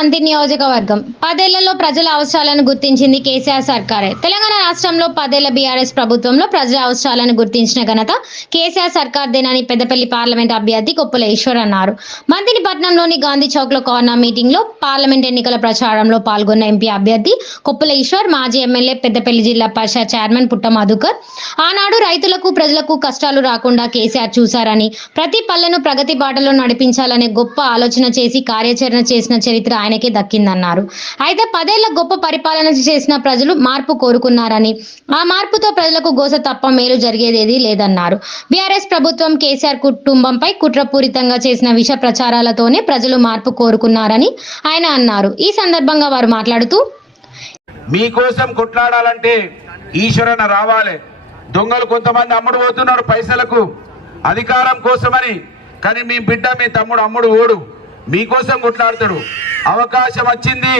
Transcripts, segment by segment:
మంత్రి నియోజకవర్గం 10 ఏళ్లలో ప్రజల అవసరాలను గుర్తించింది కేసీఆర్ సర్కారే. తెలంగాణ రాష్ట్రంలో 10 ఏళ్ల బీఆర్ఎస్ ప్రభుత్వంలో ప్రజల అవసరాలను గుర్తించిన ఘనత కేసీఆర్ సర్కార్దేనని పెద్దపల్లి పార్లమెంట్ అభ్యర్థి కొప్పుల ఈశ్వర్ అన్నారు. మంత్రిపట్నంలోని గాంధీ చౌక్ లో కార్నర్ మీటింగ్ లో పార్లమెంట్ ఎన్నికల ప్రచారంలో పాల్గొన్న ఎంపీ అభ్యర్థి కొప్పుల ఈశ్వర్ మాజీ ఎమ్మెల్యే పెద్దపల్లి జిల్లా పరిషత్ చైర్మన్ పుట్ట మధుకర్ ఆనాడు రైతులకు ప్రజలకు కష్టాలు రాకుండా కేసీఆర్ చూశారని, ప్రతి పల్లెను ప్రగతి బాటలో నడిపించాలనే గొప్ప ఆలోచన చేసి కార్యాచరణ చేసిన చరిత్ర ఆయనకే దక్కిందన్నారు. అయితే 10 ఏళ్ల గొప్ప పరిపాలన చేసిన ప్రజలు మార్పు కోరుకున్నారని, ఆ మార్పుతో ప్రజలకు గోస తప్ప మేలు జరిగేదేదీ లేదన్నారు. బీఆర్ఎస్ ప్రభుత్వం కేసీఆర్ కుటుంబంపై కుట్రపూరితంగా చేసిన విష ప్రచారాలతోనే ప్రజలు మార్పు కోరుకున్నారని ఆయన అన్నారు. ఈ సందర్భంగా వారు మాట్లాడుతూ, మీకోసం కొట్లాడాలంటే ఈశ్వరన్న రావాలి. దొంగలు కొంతమంది అమ్ముడు పోతున్నారు పైసలకు, అధికారం కోసమని. కానీ మీ బిడ్డ మీ తమ్ముడు అమ్ముడు ఓడు, మీకోసం కొట్లాడతాడు. అవకాశం వచ్చింది,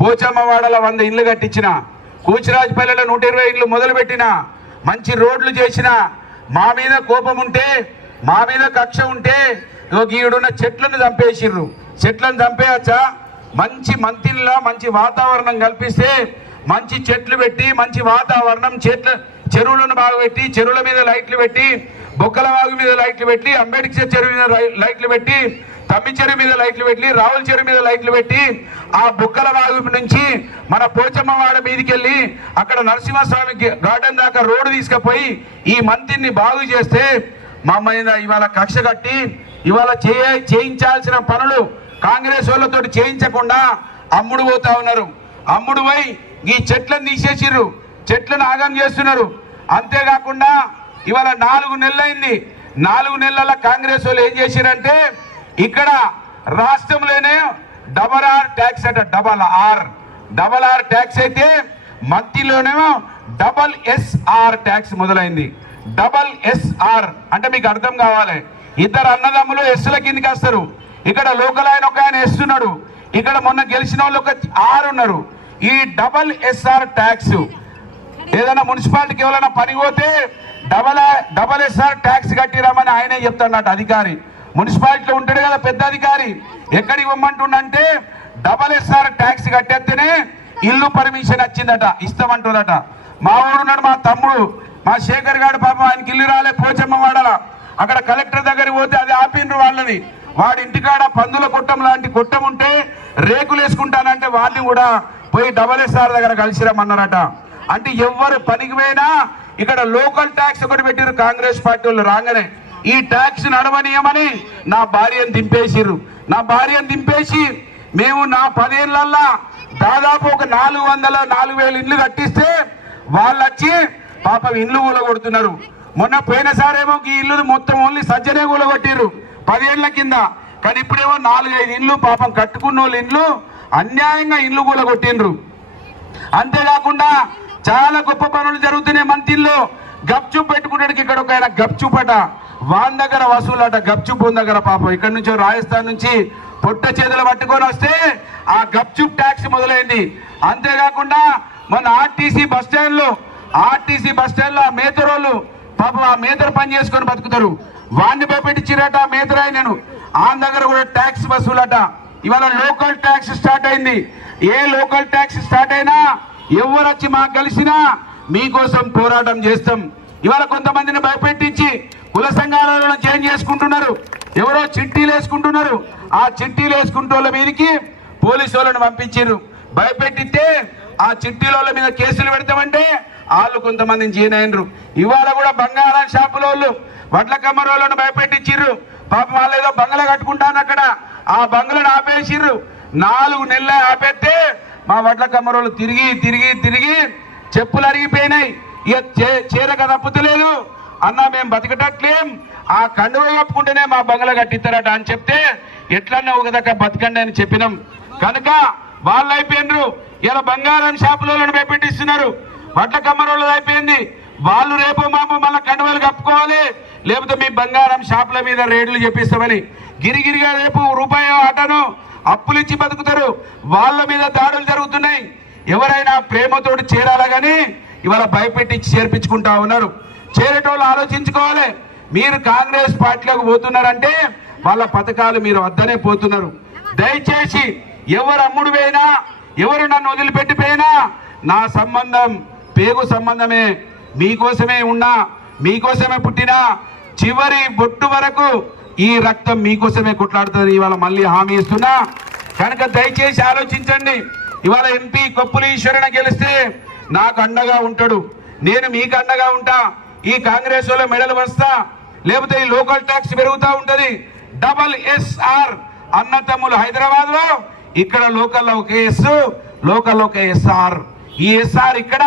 పోచమ్మవాడల 100 ఇళ్ళు కట్టించిన, కూచిరాజపల్లిలో 120 ఇళ్ళు మొదలుపెట్టిన, మంచి రోడ్లు చేసిన. మా మీద కోపం ఉంటే, మా మీద కక్ష ఉంటే ఈడున్న చెట్లను చంపేసిర్రు. చెట్లను చంపేయచ్చా? మంచి మంత్రిలా మంచి వాతావరణం కల్పిస్తే, మంచి చెట్లు పెట్టి మంచి వాతావరణం, చెరువులను బాగా పెట్టి, చెరువుల మీద లైట్లు పెట్టి, బొక్కల వాగు మీద లైట్లు పెట్టి, అంబేద్కర్ చెరువు మీద లైట్లు పెట్టి, తమ్మి చెరువు మీద లైట్లు పెట్టి, రావుల చెరువు మీద లైట్లు పెట్టి, ఆ బొక్కల వాగు నుంచి మన పోచమ్మవాడ మీదకి వెళ్ళి అక్కడ నరసింహస్వామి గార్డెన్ దాకా రోడ్డు తీసుకుపోయి ఈ మంత్రిని బాగు చేస్తే మా మీద ఇవాళ కక్ష కట్టి ఇవాళ చేయించాల్సిన పనులు కాంగ్రెస్ వాళ్ళతో చేయించకుండా అమ్ముడు పోతా ఉన్నారు. అమ్ముడు పోయి ఈ చెట్లను తీసేసిర్రు, చెట్లను ఆగం చేస్తున్నారు. అంతేకాకుండా ఇవాళ 4 నెలలైంది. 4 నెలల కాంగ్రెస్ వాళ్ళు ఏం చేశారంటే, ఇక్కడ రాష్ట్రంలోనే RRR ట్యాక్స్ అట, RRR ట్యాక్స్ అయితే మంత్రిలోనేమో SSR ట్యాక్స్ మొదలైంది. SSR అంటే మీకు అర్థం కావాలి, ఇద్దరు అన్నదమ్ములు ఎస్ల కిందకి వస్తారు. ఇక్కడ లోకల్ ఆయన ఒక ఆయన ఎస్ ఉన్నాడు, ఇక్కడ మొన్న గెలిచిన వాళ్ళు ఒక ఆర్ ఉన్నారు. ఈ SSR ట్యాక్స్ ఏదైనా మున్సిపాలిటీకి ఎవరైనా పని పోతే SSR ట్యాక్స్ కట్టిరామని ఆయనే చెప్తాడట అధికారి. మున్సిపాలిటీలో ఉంటాడు కదా పెద్ద అధికారి, ఎక్కడికి ఇవ్వమంటుండంటే SSR ట్యాక్స్ కట్టేస్తేనే ఇల్లు పర్మిషన్ వచ్చిందట, ఇస్తామంటుందట. మా ఊరున్నాడు మా తమ్ముడు, మా శేఖర్ గారు, పాపం ఆయనకి ఇల్లు రాలే పోచమ్మ వాడాల. అక్కడ కలెక్టర్ దగ్గరికి పోతే అది ఆపిండ్రు వాళ్ళని. వాడి ఇంటికాడ పందుల కొట్టం లాంటి కొట్టం ఉంటే రేకులు వేసుకుంటానంటే వాళ్ళని కూడా పోయి SSR దగ్గర కలిసిరమ్మన్నారట. అంటే ఎవరు పనికి పోయినా ఇక్కడ లోకల్ ట్యాక్స్ ఒకటి పెట్టిరు కాంగ్రెస్ పార్టీ వాళ్ళు రాగానే. ఈ ట్యాక్స్ నడవనీయమని నా భార్యను దింపేసిర్రు. నా భార్యను దింపేసి మేము నా 10 ఏళ్లల్లా దాదాపు ఒక 400-4,000 ఇళ్ళు కట్టిస్తే వాళ్ళు వచ్చి పాపం ఇల్లు కూలగొడుతున్నారు. మొన్న పోయినసారేమో ఈ ఇల్లు మొత్తం ఓన్లీ సజ్జనే కూలగొట్టిర్రు 10 ఏళ్ల కింద. కానీ ఇప్పుడేమో 4-5 ఇళ్ళు పాపం కట్టుకున్న వాళ్ళు ఇల్లు అన్యాయంగా ఇల్లు కూలగొట్టిండ్రు. అంతేకాకుండా చాలా గొప్ప పనులు జరుగుతున్నాయి మంత్రిలో. గప్చుప్ పెట్టుకున్నాడికి ఇక్కడ ఒక ఆయన గప్చుపట, వాన్ దగ్గర వసూలట. గప్చుప్ దగ్గర పాపం ఇక్కడ నుంచి రాజస్థాన్ నుంచి పొట్ట చేతులు పట్టుకొని వస్తే ఆ గప్చుప్ ట్యాక్స్ మొదలైంది. అంతేకాకుండా మన ఆర్టీసీ బస్ స్టాండ్ లో ఆ మేతరోళ్ళు పాపం ఆ మేతర పని చేసుకొని బతుకుతారు. వాడిని భయపెట్టించిరట మేతరాయనను. ఆ దగ్గర కూడా ట్యాక్స్ వసూలట. ఇవాళ లోకల్ ట్యాక్స్ స్టార్ట్ అయింది. ఏ లోకల్ ట్యాక్స్ స్టార్ట్ అయినా ఎవరు వచ్చి మాకు కలిసినా మీకోసం పోరాటం చేస్తాం. ఇవాళ కొంతమందిని భయపెట్టించి కుల సంఘాలను చేంజ్ చేసుకుంటున్నారు. ఎవరో చిట్టీలు వేసుకుంటున్నారు. ఆ చిట్టీలు వేసుకుంటోళ్ళ మీదకి పోలీసు వాళ్ళని పంపించారు. భయపెట్టితే ఆ చిట్టీల మీద కేసులు పెడతామంటే వాళ్ళు కొంతమందిని చేయనైనరు. ఇవాళ కూడా బంగారం షాపుల వాళ్ళు వడ్ల కమ్మరోళ్ళను భయపెట్టించిర్రు. పాపం వాళ్ళు ఏదో బంగ్లా కట్టుకుంటాను అక్కడ, ఆ బంగ్లాను ఆపేసిర్రు. 4 నెలలు ఆపేస్తే మా వడ్ల కమ్మరోళ్ళు తిరిగి చెప్పులు అరిగిపోయినాయి. ఇక చీరక తప్పుతలేదు అన్న, మేము బతకటట్లేం, ఆ కండువ కప్పుకుంటేనే మా బంగ్లా కట్టిస్తారట అని చెప్తే ఎట్లన్నా ఒక దగ్గర బతకండి అని చెప్పినాం. కనుక వాళ్ళు అయిపోయినరు. ఇలా బంగారం షాపులను భయపెట్టిస్తున్నారు. వడ్ల కమ్మరోళ్ళు అయిపోయింది. వాళ్ళు రేపు మాపు మళ్ళీ కండువలు కప్పుకోవాలి, లేకపోతే మీ బంగారం షాపుల మీద రేట్లు చెప్పిస్తామని గిరిగిరిగా రేపు రూపాయి ఆటను అప్పులు ఇచ్చి బతుకుతారు. వాళ్ళ మీద దాడులు జరుగుతున్నాయి. ఎవరైనా ప్రేమతోటి చేరాలా కానీ ఇవాళ భయపెట్టి చేర్పించుకుంటా ఉన్నారు. చేరేటోళ్ళు ఆలోచించుకోవాలి. మీరు కాంగ్రెస్ పార్టీలోకి పోతున్నారంటే వాళ్ళ పథకాలు మీరు వద్దనే పోతున్నారు. దయచేసి ఎవరు అమ్ముడు పోయినా, ఎవరు నన్ను వదిలిపెట్టిపోయినా నా సంబంధం పేగు సంబంధమే. మీకోసమే ఉన్నా, మీకోసమే పుట్టినా, చివరి బొట్టు వరకు ఈ రక్తం మీకోసమే కొట్లాడుతుంది. ఇవాళ మళ్ళీ హామీ ఇస్తున్నా. కనుక దయచేసి ఆలోచించండి. ఇవాళ ఎంపీ కొప్పుల ఈశ్వరణ గెలిస్తే నాకు అండగా ఉంటాడు, నేను మీకు అండగా ఉంటా. ఈ కాంగ్రెస్ వాళ్ళ మెడలు వస్తా, లేకపోతే ఈ లోకల్ ట్యాక్స్ పెరుగుతూ ఉంటది. డబల్ ఎస్ఆర్ అన్నతమ్ములు హైదరాబాద్ లో, ఇక్కడ లోకల్లో ఒక ఎస్, లోకల్లో ఒక ఎస్ఆర్. ఈ ఎస్ఆర్ ఇక్కడ,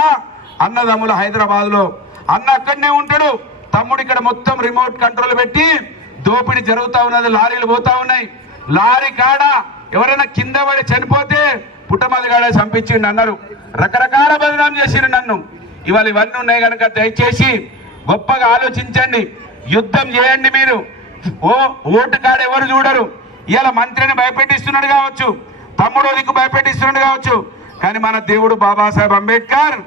అన్నదమ్ములు హైదరాబాద్ లో. అన్న అక్కడనే ఉంటాడు, తమ్ముడు ఇక్కడ మొత్తం రిమోట్ కంట్రోల్ పెట్టి దోపిడీ జరుగుతూ ఉన్నది. లారీలు పోతా ఉన్నాయి. లారీ కాడ ఎవరైనా కింద పడి చనిపోతే పుట్టమది కాడ చంపించిండు అన్నారు. రకరకాల బదనాం చేసిండు నన్ను. ఇవాళ ఇవన్నీ ఉన్నాయి కనుక దయచేసి గొప్పగా ఆలోచించండి. యుద్ధం చేయండి. మీరు ఓటు కాడ ఎవరు చూడరు. ఇవాళ మంత్రిని భయపెట్టిస్తున్నాడు కావచ్చు, తమ్ముడు దిక్కు భయపెట్టిస్తున్నాడు కావచ్చు, కానీ మన దేవుడు బాబాసాహెబ్ అంబేద్కర్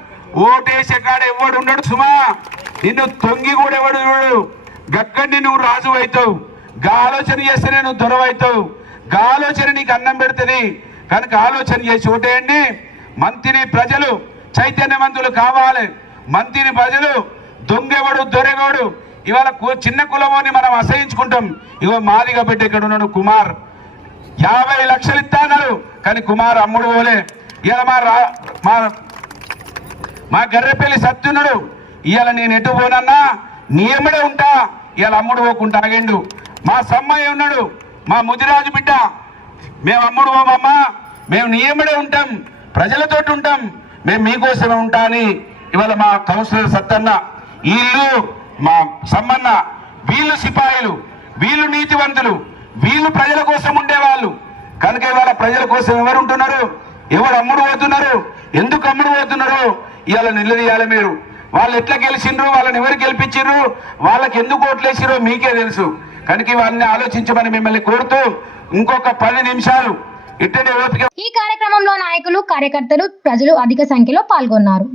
ఓటేసే కాడ ఎవడు ఉండడు సుమా. నిన్ను తొంగి కూడా ఎవడు చూడు. గక్కడిని నువ్వు రాజు అవుతావు. గా ఆలోచన చేస్తేనే నువ్వు దొరవవుతావు. గా ఆలోచన నీకు అన్నం పెడుతుంది. కనుక ఆలోచన చేసి ఓటేయండి. మంత్రిని ప్రజలు చైతన్యవంతులు కావాలి. మంత్రిని ప్రజలు దొంగెవడు దొరెగోడు. ఇవాళ చిన్న కులమోని మనం అసహించుకుంటాం. ఇగో మాదిగా పెట్టి ఇక్కడ ఉన్నాడు కుమార్, 50 లక్షలు ఇస్తాన్నారు, కానీ కుమార్ అమ్ముడు పోలే. ఇవాళ మా గర్రెపల్లి సత్యున్నాడు. ఇవాళ నేను ఎటు పోనన్నా నీ ఎమ్మడే ఉంటా. ఇవాళ అమ్ముడు పోకుండా ఆగిండు. మా సమ్మయ్య ఉన్నాడు, మా ముదిరాజు బిడ్డ, మేము అమ్ముడు పోమమ్మా, మేము నీ ఎమ్మడే ఉంటాం, ప్రజలతోటి ఉంటాం, మేము మీకోసమే ఉంటా అని ఇవాళ మా కౌన్సిలర్ సత్తన్న, వీళ్ళు మా సమ్మన్న, వీళ్ళు సిపాయిలు, వీళ్ళు నీతివంతులు, వీళ్ళు ప్రజల కోసం ఉండేవాళ్ళు. కనుక ఇవాళ ప్రజల కోసం ఎవరు ఉంటున్నారు, ఎవరు అమ్ముడు పోతున్నారు, ఎందుకు అమ్ముడు పోతున్నారు, ఇవాళ నిలదీయాలి మీరు. వాళ్ళు ఎట్లా గెలిచిండ్రు, వాళ్ళని ఎవరు గెలిపించారు, వాళ్ళకి ఎందుకు ఓట్లేసిరో మీకే తెలుసు. కనుక ఇవన్నీ ఆలోచించమని మిమ్మల్ని కోరుతూ ఇంకొక 10 నిమిషాలు ఇట్టనే ఓపిక. ఈ కార్యక్రమంలో నాయకులు, కార్యకర్తలు, ప్రజలు అధిక సంఖ్యలో పాల్గొన్నారు.